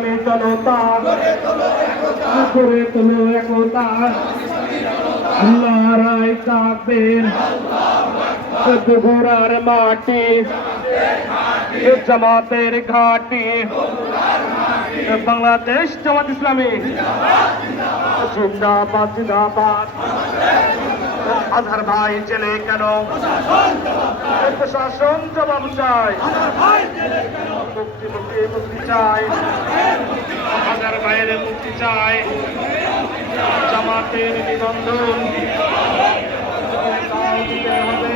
ইসলামী জনতা করে তোলো একতা। আল্লাহ কাপের ঘোড়ার মাটি। জামাতের ঘাটি। বাংলাদেশ জামাত ইসলামী। জিন্দাবাদ জিন্দাবাদ। আধার ভাই জেলে কেন? প্রশাসন জবাব চাই মুক্তি মুক্তি মুক্তি চাই। আধার ভাইয়ের মুক্তি চাই। জামাতের নিবন্ধন। দিতে হবে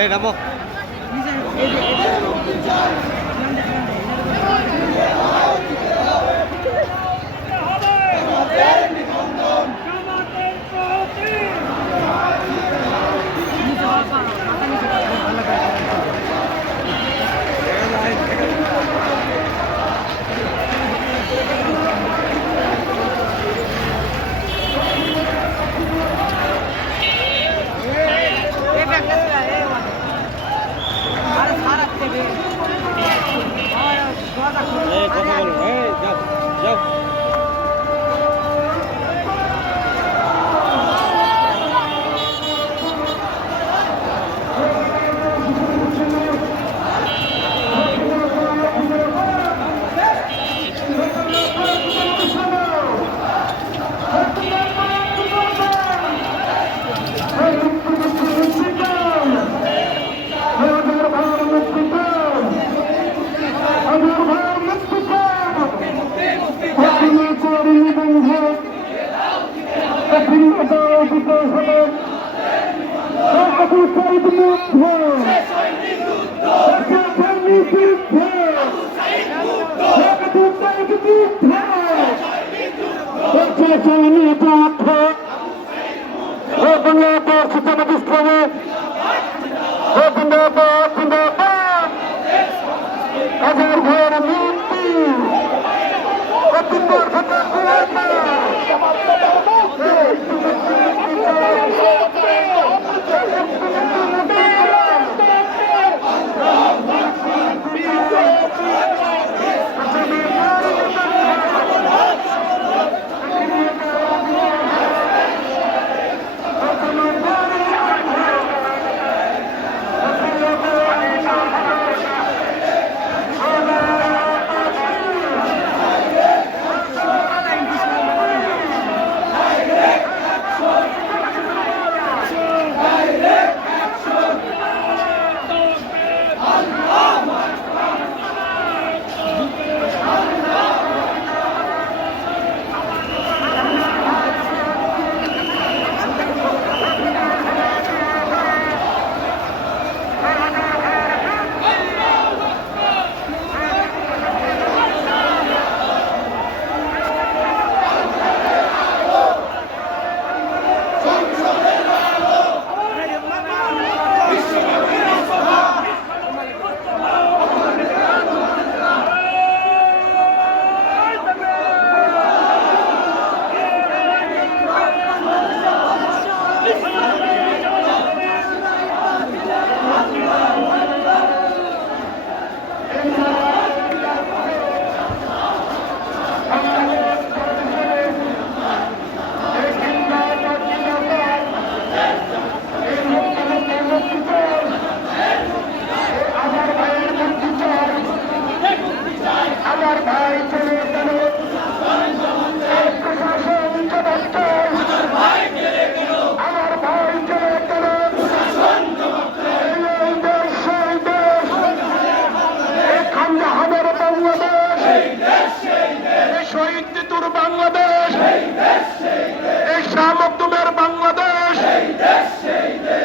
এই নামো। চলে চলে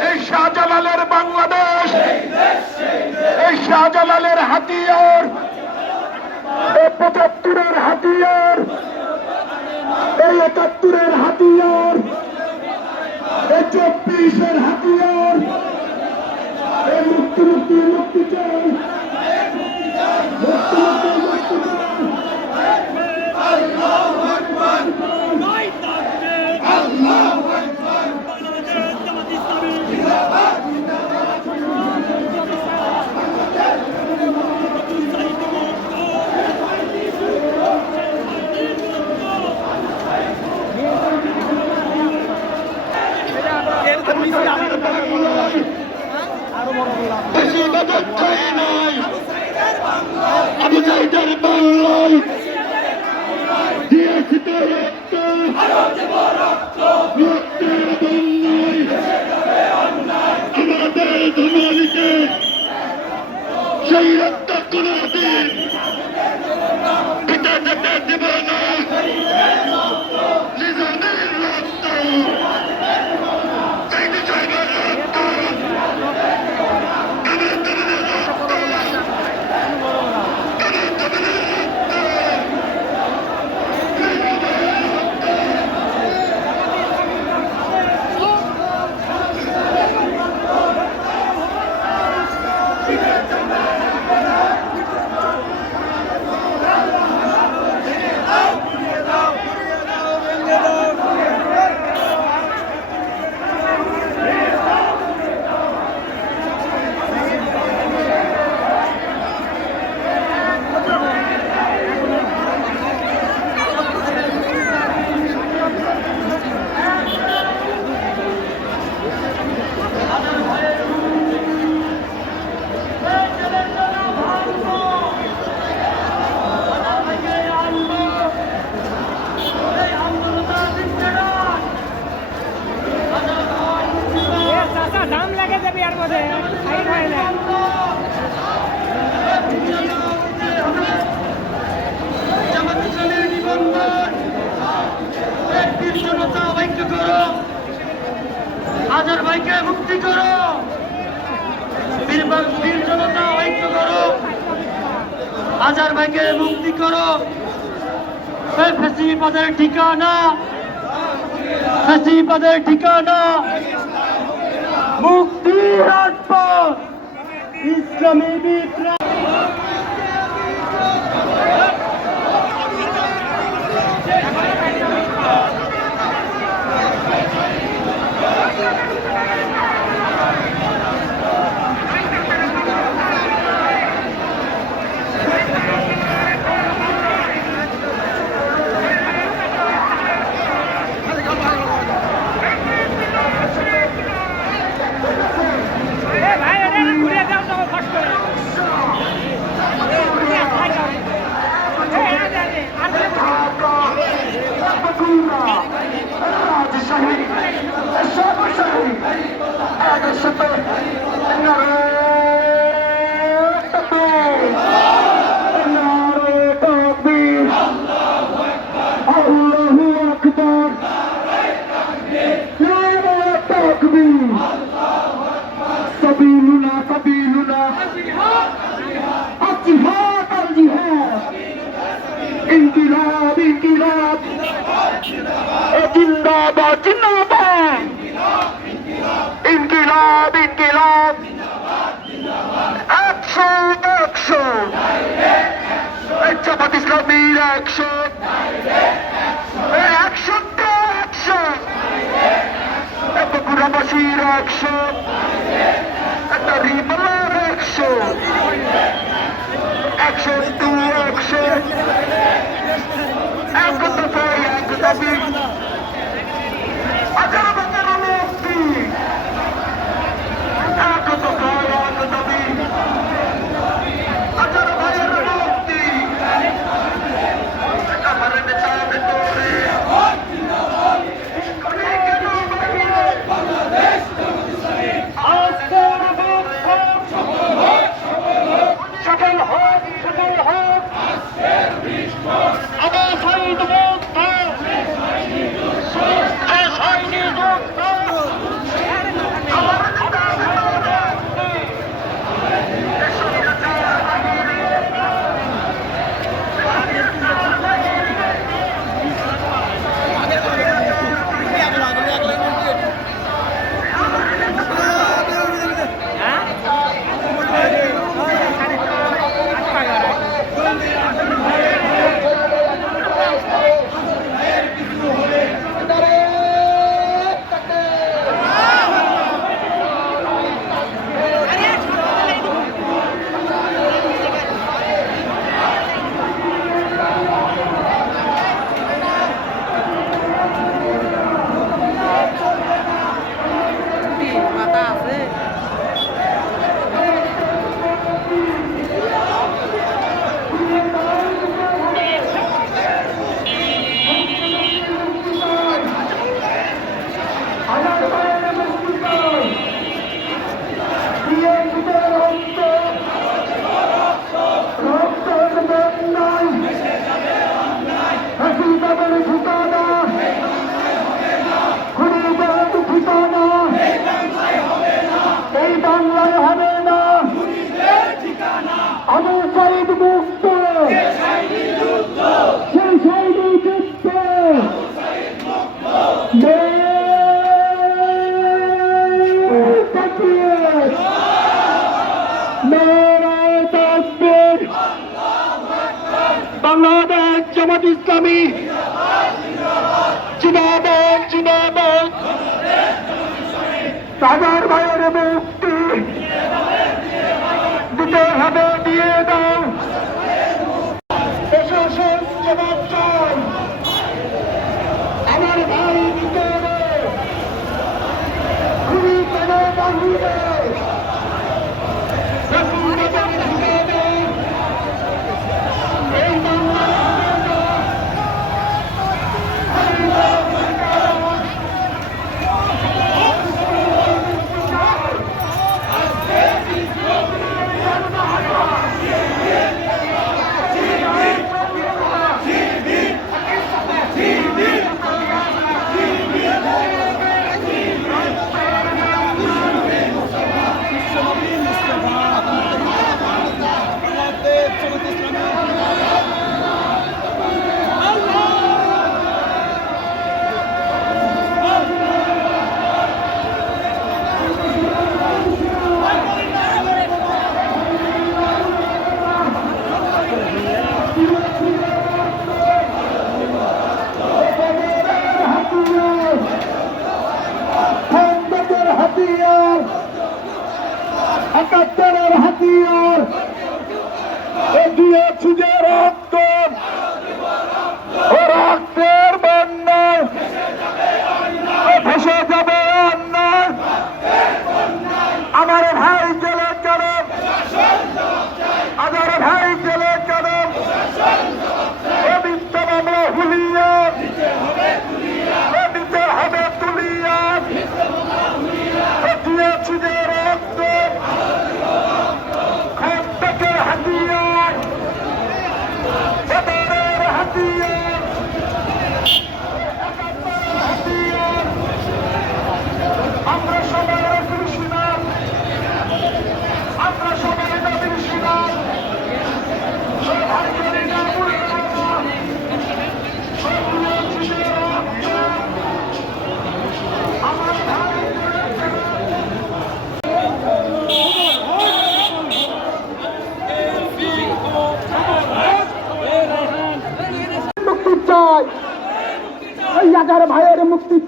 এই শাহজালালের বাংলাদেশ, এই শাহজালালের হাতিয়ার পঁচাত্তরের হাতিয়ার, এই একাত্তরের হাতিয়ার, এই চব্বিশের হাতিয়ার, এই মুক্তি মুক্তি মুক্তি মুজাহিদের বাংলায় দিয়েছি তো पदर ठिकाना हसी पदर ठिकाना मुक्ति राजपा इस समय भी একশো দুই একশো এক আবু সাইদ মুক্ত সেই সাইদি যুক্ত। বাংলাদেশ জামাত ইসলামী। জিন্দাবাদ জিন্দাবাদ। তাদের ভাইয়ের মুখ